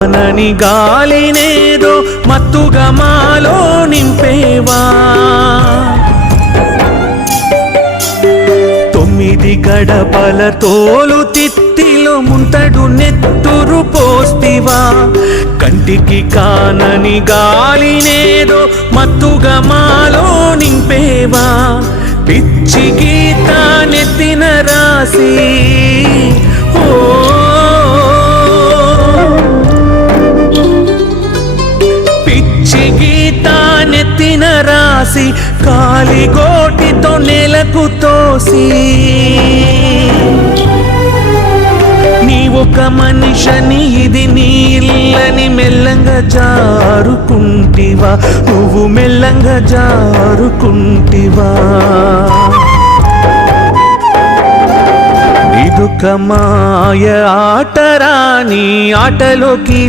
నని గాలినేదో మత్తుగా మాలో నింపేవా, 9 గడపల తోలు తిత్తిలో ముంతడు నెత్తురు పోస్తివా, కంటికి కానని గాలినేదో మత్తుగా మాలో నింపేవా, పిచ్చి గీత నెత్తిన రాసి నెత్తిన రాసి కాలిగోటితో నెలకు తోసి, నీ ఒక మనిషిని ఇది నీ ఇల్లని మెల్లంగా జారుకుంటివా, నువ్వు మెల్లంగా జారుకుంటివా. ఇదొక మాయ ఆటరా, నీ ఆటలోకి